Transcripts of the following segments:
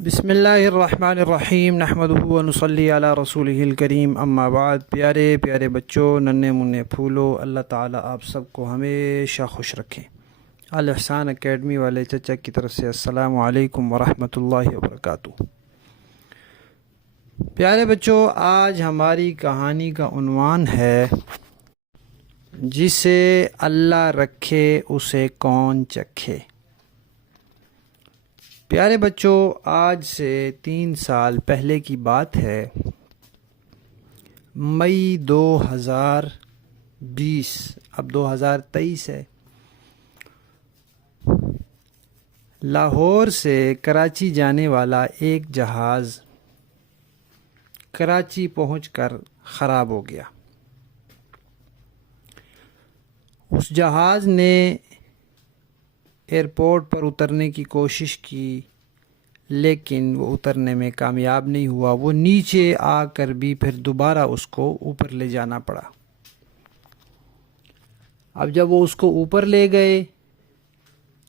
بسم اللہ الرحمن الرحیم نحمدہ و نصلی علی رسولہ الکریم اما بعد۔ پیارے پیارے بچوں، ننھے منھے پھولو، اللہ تعالیٰ آپ سب کو ہمیشہ خوش رکھیں۔ الاحسان اکیڈمی والے چچا کی طرف سے السلام علیکم ورحمۃ اللہ وبرکاتہ۔ پیارے بچوں، آج ہماری کہانی کا عنوان ہے جسے اللہ رکھے اسے کون چکھے۔ پیارے بچوں، آج سے 3 سال پہلے کی بات ہے۔ مئی 2020، اب 2023 ہے۔ لاہور سے کراچی جانے والا ایک جہاز کراچی پہنچ کر خراب ہو گیا۔ اس جہاز نے ایئرپورٹ پر اترنے کی کوشش کی، لیکن وہ اترنے میں کامیاب نہیں ہوا۔ وہ نیچے آ کر بھی پھر دوبارہ اس کو اوپر لے جانا پڑا۔ اب جب وہ اس کو اوپر لے گئے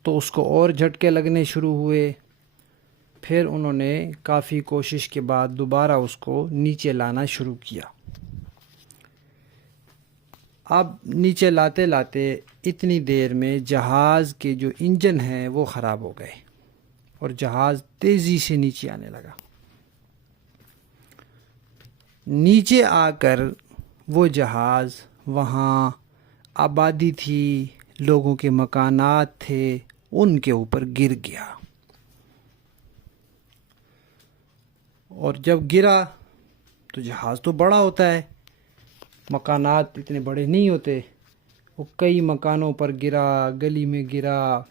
تو اس کو اور جھٹکے لگنے شروع ہوئے۔ پھر انہوں نے کافی کوشش کے بعد دوبارہ اس کو نیچے لانا شروع کیا۔ اب نیچے لاتے لاتے اتنی دیر میں جہاز کے جو انجن ہیں وہ خراب ہو گئے اور جہاز تیزی سے نیچے آنے لگا۔ نیچے آ کر وہ جہاز، وہاں آبادی تھی، لوگوں کے مکانات تھے، ان کے اوپر گر گیا۔ اور جب گرا تو جہاز تو بڑا ہوتا ہے، مکانات اتنے بڑے نہیں ہوتے۔ وہ کئی مکانوں پر گرا، گلی میں گرا،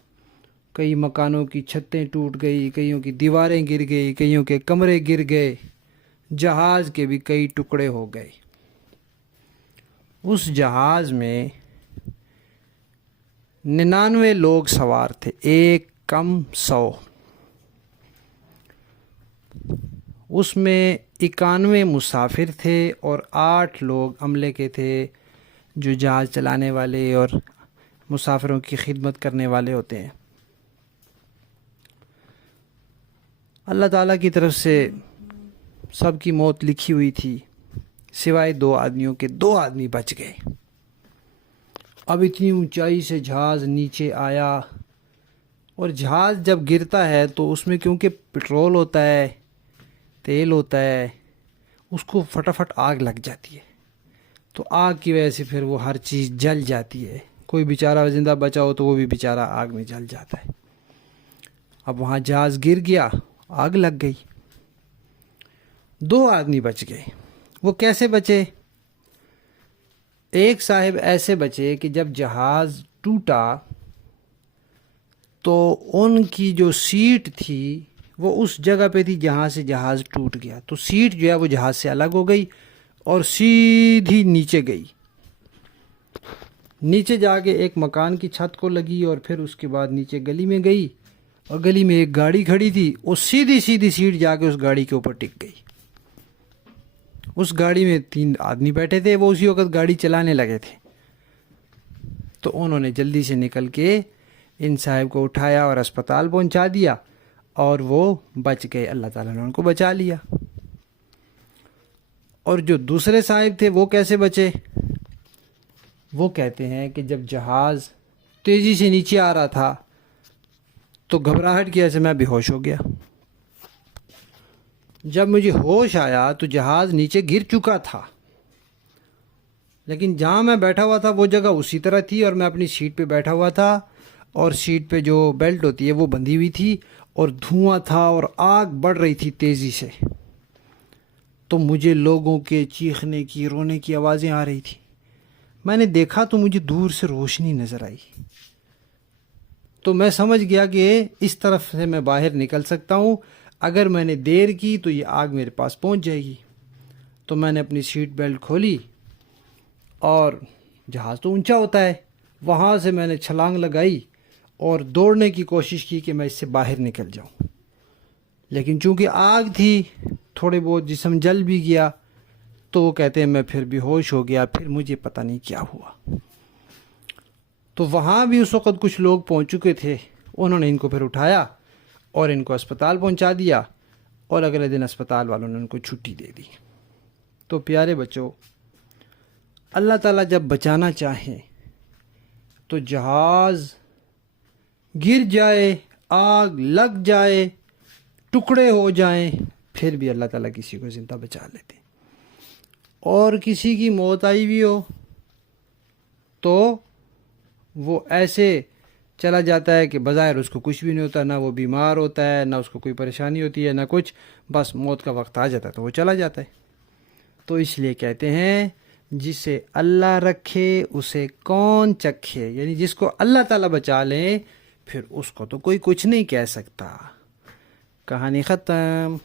کئی مکانوں کی چھتیں ٹوٹ گئی، کئیوں کی دیواریں گر گئی، کئیوں کے کمرے گر گئے، جہاز کے بھی کئی ٹکڑے ہو گئے۔ اس جہاز میں 99 لوگ سوار تھے، ایک کم 100۔ اس میں 91 مسافر تھے اور 8 لوگ عملے کے تھے، جو جہاز چلانے والے اور مسافروں کی خدمت کرنے والے ہوتے ہیں۔ اللہ تعالیٰ کی طرف سے سب کی موت لکھی ہوئی تھی، سوائے 2 آدمیوں کے۔ 2 آدمی بچ گئے۔ اب اتنی اونچائی سے جہاز نیچے آیا، اور جہاز جب گرتا ہے تو اس میں کیونکہ پٹرول ہوتا ہے، تیل ہوتا ہے، اس کو فٹافٹ آگ لگ جاتی ہے۔ تو آگ کی وجہ سے پھر وہ ہر چیز جل جاتی ہے۔ کوئی بیچارہ زندہ بچا ہو تو وہ بھی بیچارہ آگ میں جل جاتا ہے۔ اب وہاں جہاز گر گیا، آگ لگ گئی، 2 آدمی بچ گئے۔ وہ کیسے بچے؟ ایک صاحب ایسے بچے کہ جب جہاز ٹوٹا تو ان کی جو سیٹ تھی وہ اس جگہ پہ تھی جہاں سے جہاز ٹوٹ گیا، تو سیٹ جو ہے وہ جہاز سے الگ ہو گئی اور سیدھی نیچے گئی۔ نیچے جا کے ایک مکان کی چھت کو لگی، اور پھر اس کے بعد نیچے گلی میں گئی، اور گلی میں ایک گاڑی کھڑی تھی، وہ سیدھی سیٹ جا کے اس گاڑی کے اوپر ٹک گئی۔ اس گاڑی میں 3 آدمی بیٹھے تھے، وہ اسی وقت گاڑی چلانے لگے تھے۔ تو انہوں نے جلدی سے نکل کے ان صاحب کو اٹھایا اور اسپتال پہنچا دیا، اور وہ بچ گئے۔ اللہ تعالیٰ نے ان کو بچا لیا۔ اور جو دوسرے صاحب تھے وہ کیسے بچے؟ وہ کہتے ہیں کہ جب جہاز تیزی سے نیچے آ رہا تھا تو گھبراہٹ کی وجہ سے میں بے ہوش ہو گیا۔ جب مجھے ہوش آیا تو جہاز نیچے گر چکا تھا، لیکن جہاں میں بیٹھا ہوا تھا وہ جگہ اسی طرح تھی، اور میں اپنی سیٹ پہ بیٹھا ہوا تھا، اور سیٹ پہ جو بیلٹ ہوتی ہے وہ بندھی ہوئی تھی، اور دھواں تھا اور آگ بڑھ رہی تھی تیزی سے۔ تو مجھے لوگوں کے چیخنے کی، رونے کی آوازیں آ رہی تھی۔ میں نے دیکھا تو مجھے دور سے روشنی نظر آئی، تو میں سمجھ گیا کہ اس طرف سے میں باہر نکل سکتا ہوں، اگر میں نے دیر کی تو یہ آگ میرے پاس پہنچ جائے گی۔ تو میں نے اپنی سیٹ بیلٹ کھولی، اور جہاز تو اونچا ہوتا ہے، وہاں سے میں نے چھلانگ لگائی اور دوڑنے کی کوشش کی کہ میں اس سے باہر نکل جاؤں، لیکن چونکہ آگ تھی تھوڑے بہت جسم جل بھی گیا۔ تو وہ کہتے ہیں میں پھر بھی ہوش ہو گیا، پھر مجھے پتہ نہیں کیا ہوا۔ تو وہاں بھی اس وقت کچھ لوگ پہنچ چکے تھے، انہوں نے ان کو پھر اٹھایا اور ان کو اسپتال پہنچا دیا۔ اور اگلے دن اسپتال والوں نے ان کو چھٹی دے دی۔ تو پیارے بچوں، اللہ تعالیٰ جب بچانا چاہیں تو جہاز گر جائے، آگ لگ جائے، ٹکڑے ہو جائیں، پھر بھی اللہ تعالیٰ کسی کو زندہ بچا لیتے۔ اور کسی کی موت آئی بھی ہو تو وہ ایسے چلا جاتا ہے کہ بظاہر اس کو کچھ بھی نہیں ہوتا، نہ وہ بیمار ہوتا ہے، نہ اس کو کوئی پریشانی ہوتی ہے، نہ کچھ، بس موت کا وقت آ جاتا ہے تو وہ چلا جاتا ہے۔ تو اس لیے کہتے ہیں جسے اللہ رکھے اسے کون چکھے، یعنی جس کو اللہ تعالیٰ بچا لے پھر اس کو تو کوئی کچھ نہیں کہہ سکتا۔ کہانی ختم۔